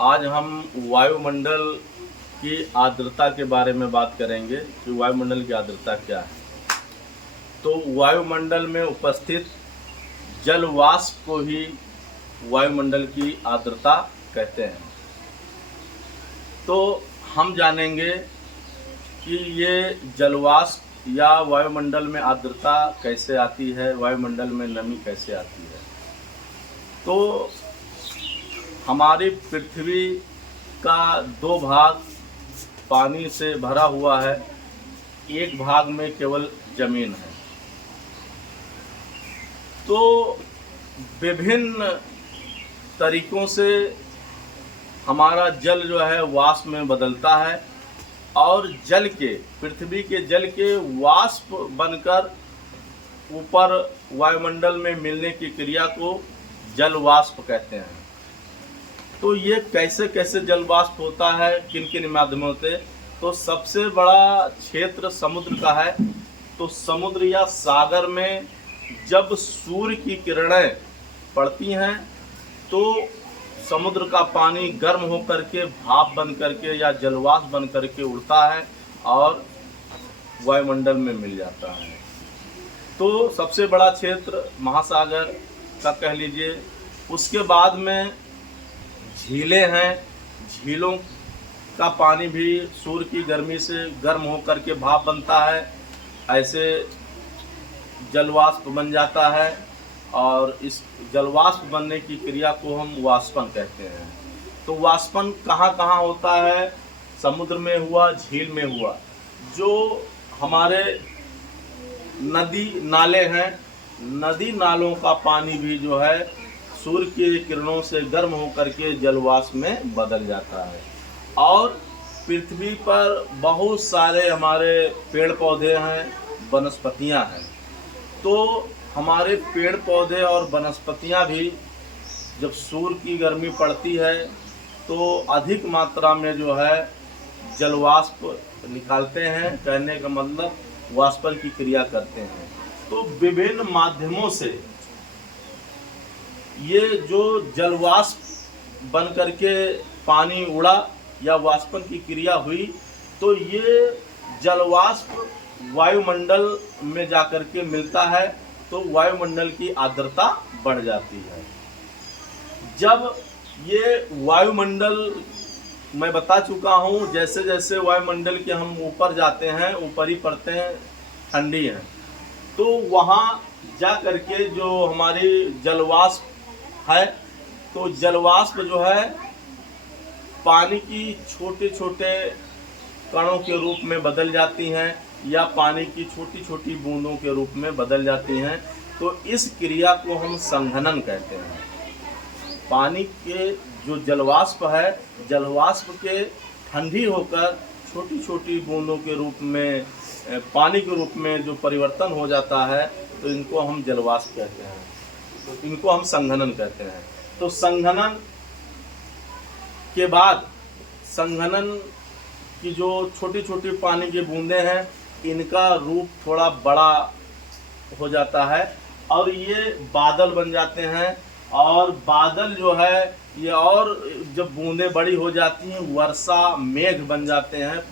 आज हम वायुमंडल की आर्द्रता के बारे में बात करेंगे कि वायुमंडल की आर्द्रता क्या है। तो वायुमंडल में उपस्थित जल वाष्प को ही वायुमंडल की आर्द्रता कहते हैं। तो हम जानेंगे कि ये जल वाष्प या वायुमंडल में आर्द्रता कैसे आती है, वायुमंडल में नमी कैसे आती है। तो हमारी पृथ्वी का दो भाग पानी से भरा हुआ है, एक भाग में केवल जमीन है। तो विभिन्न तरीकों से हमारा जल जो है वाष्प में बदलता है और पृथ्वी के जल के वाष्प बनकर ऊपर वायुमंडल में मिलने की क्रिया को जल वाष्प कहते हैं। तो ये कैसे कैसे जल वाष्प होता है, किन किन माध्यमों से। तो सबसे बड़ा क्षेत्र समुद्र का है। तो समुद्र या सागर में जब सूर्य की किरणें पड़ती हैं तो समुद्र का पानी गर्म होकर के भाप बन करके या जलवाष्प बन करके उड़ता है और वायुमंडल में मिल जाता है। तो सबसे बड़ा क्षेत्र महासागर का कह लीजिए। उसके बाद में झीलें हैं। झीलों का पानी भी सूर्य की गर्मी से गर्म होकर के भाप बनता है, ऐसे जलवाष्प बन जाता है और इस जलवाष्प बनने की क्रिया को हम वाष्पन कहते हैं। तो वाष्पन कहाँ कहाँ होता है? समुद्र में हुआ, झील में हुआ। जो हमारे नदी नाले हैं, नदी नालों का पानी भी जो है सूर्य की किरणों से गर्म होकर के जलवाष्प में बदल जाता है। और पृथ्वी पर बहुत सारे हमारे पेड़ पौधे हैं, वनस्पतियां हैं। तो हमारे पेड़ पौधे और वनस्पतियां भी जब सूर्य की गर्मी पड़ती है तो अधिक मात्रा में जो है जलवाष्प निकालते हैं। कहने का मतलब वाष्पन की क्रिया करते हैं। तो विभिन्न माध्यमों से ये जो जलवाष्प बन करके पानी उड़ा या वाष्पन की क्रिया हुई, तो ये जलवाष्प वायुमंडल में जाकर के मिलता है तो वायुमंडल की आर्द्रता बढ़ जाती है। जब ये वायुमंडल, मैं बता चुका हूँ, जैसे जैसे वायुमंडल के हम ऊपर जाते हैं, ऊपरी परतें ठंडी हैं, तो वहाँ जा करके जो हमारी जलवाष्प है, तो जलवाष्प जो है पानी की छोटे छोटे कणों के रूप में बदल जाती हैं या पानी की छोटी छोटी बूंदों के रूप में बदल जाती हैं। तो इस क्रिया को हम संघनन कहते हैं। पानी के जो जलवाष्प है, जलवाष्प के ठंडी होकर छोटी छोटी बूंदों के रूप में पानी के रूप में जो परिवर्तन हो जाता है, तो इनको हम जलवाष्प कहते हैं। तो इनको हम संघनन कहते हैं। तो संघनन के बाद संघनन की जो छोटी छोटी पानी की बूंदें हैं, इनका रूप थोड़ा बड़ा हो जाता है और ये बादल बन जाते हैं। और बादल जो है ये, और जब बूंदें बड़ी हो जाती हैं, वर्षा मेघ बन जाते हैं,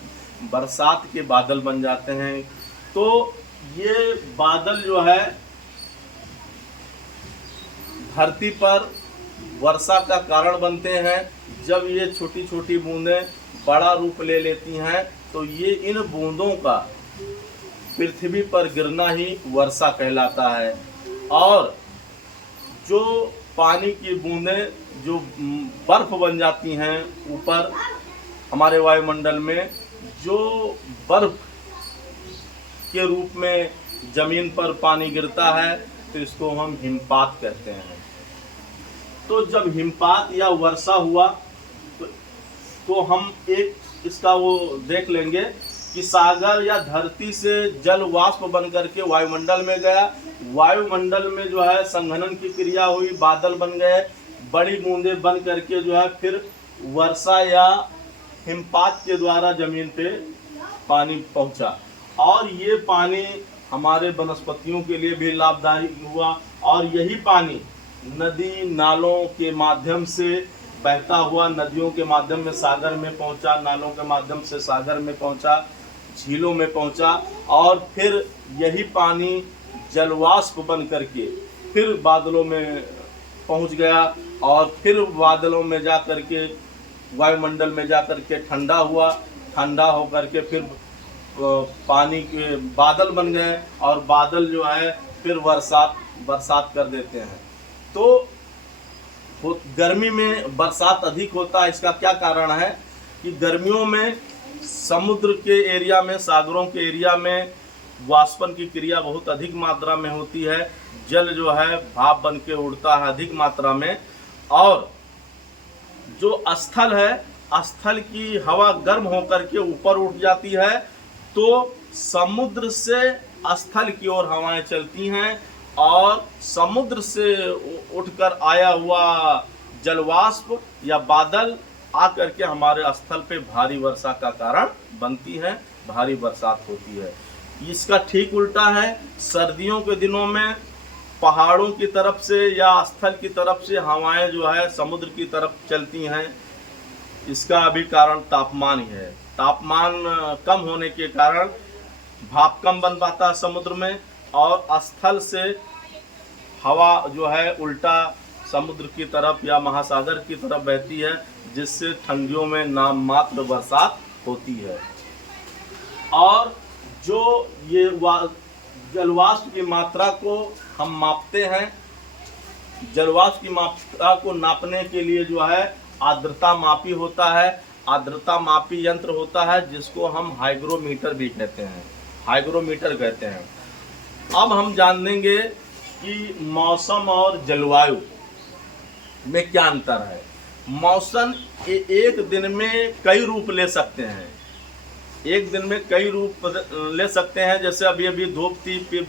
बरसात के बादल बन जाते हैं। तो ये बादल जो है धरती पर वर्षा का कारण बनते हैं। जब ये छोटी छोटी बूंदें बड़ा रूप ले लेती हैं तो ये इन बूंदों का पृथ्वी पर गिरना ही वर्षा कहलाता है। और जो पानी की बूंदें जो बर्फ बन जाती हैं ऊपर हमारे वायुमंडल में, जो बर्फ के रूप में जमीन पर पानी गिरता है, तो इसको हम हिमपात कहते हैं। तो जब हिमपात या वर्षा हुआ तो हम एक इसका वो देख लेंगे कि सागर या धरती से जल वाष्प बन करके वायुमंडल में गया। वायुमंडल में जो है संघनन की क्रिया हुई, बादल बन गए, बड़ी बूंदें बन करके जो है फिर वर्षा या हिमपात के द्वारा जमीन पे पानी पहुंचा। और ये पानी हमारे वनस्पतियों के लिए भी लाभदायक हुआ। और यही पानी नदी नालों के माध्यम से बहता हुआ नदियों के माध्यम में सागर में पहुंचा, नालों के माध्यम से सागर में पहुंचा, झीलों में पहुंचा, और फिर यही पानी जलवाष्प बन करके फिर बादलों में पहुंच गया, और फिर बादलों में जा कर के वायुमंडल में जा कर के ठंडा हुआ, ठंडा होकर के फिर पानी के बादल बन गए, और बादल जो है फिर बरसात कर देते हैं। तो गर्मी में बरसात अधिक होता है। इसका क्या कारण है कि गर्मियों में समुद्र के एरिया में, सागरों के एरिया में वाष्पन की क्रिया बहुत अधिक मात्रा में होती है, जल जो है भाप बन के उड़ता है अधिक मात्रा में, और जो स्थल है, स्थल की हवा गर्म होकर के ऊपर उठ जाती है, तो समुद्र से स्थल की ओर हवाएं चलती हैं, और समुद्र से उठकर आया हुआ जलवाष्प या बादल आकर के हमारे स्थल पे भारी वर्षा का कारण बनती है, भारी बरसात होती है। इसका ठीक उल्टा है, सर्दियों के दिनों में पहाड़ों की तरफ से या स्थल की तरफ से हवाएं जो है समुद्र की तरफ चलती हैं। इसका अभी कारण तापमान ही है। तापमान कम होने के कारण भाप कम बन पाता है समुद्र में, और स्थल से हवा जो है उल्टा समुद्र की तरफ या महासागर की तरफ बहती है, जिससे ठंडियों में नाम मात्र बरसात होती है। और जो ये जलवाष्प की मात्रा को हम मापते हैं, जलवाष्प की मात्रा को नापने के लिए जो है आर्द्रता मापी होता है, आर्द्रता मापी यंत्र होता है, जिसको हम हाइग्रोमीटर भी कहते हैं, हाइग्रोमीटर कहते हैं। अब हम जान लेंगे कि मौसम और जलवायु में क्या अंतर है। मौसम एक दिन में कई रूप ले सकते हैं, एक दिन में कई रूप ले सकते हैं। जैसे अभी अभी धूप थी, फिर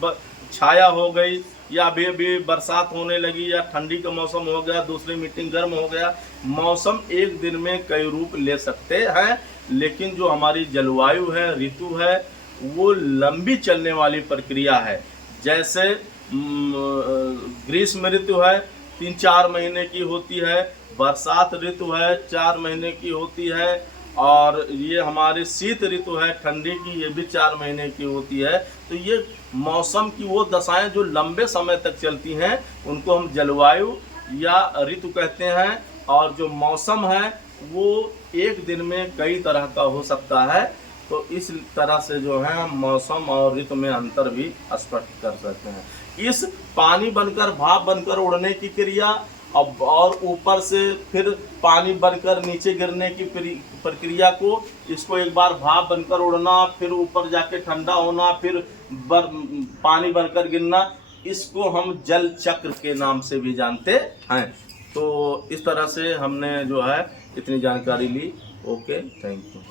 छाया हो गई, या अभी अभी बरसात होने लगी, या ठंडी का मौसम हो गया, दूसरी मीटिंग गर्म हो गया। मौसम एक दिन में कई रूप ले सकते हैं, लेकिन जो हमारी जलवायु है, ऋतु है, वो लंबी चलने वाली प्रक्रिया है। जैसे ग्रीष्म ऋतु है 3-4 महीने की होती है, बरसात ऋतु है 4 महीने की होती है, और ये हमारी शीत ऋतु है ठंडी की, ये भी 4 महीने की होती है। तो ये मौसम की वो दशाएं जो लंबे समय तक चलती हैं, उनको हम जलवायु या ऋतु कहते हैं। और जो मौसम है वो एक दिन में कई तरह का हो सकता है। तो इस तरह से जो है हम मौसम और ऋतु में अंतर भी स्पष्ट कर सकते हैं। इस पानी बनकर भाप बनकर उड़ने की क्रिया और ऊपर से फिर पानी बनकर नीचे गिरने की प्रक्रिया को, इसको एक बार भाप बनकर उड़ना, फिर ऊपर जाके ठंडा होना, फिर पानी बनकर गिरना, इसको हम जल चक्र के नाम से भी जानते हैं। तो इस तरह से हमने जो है इतनी जानकारी ली। Okay, thank you.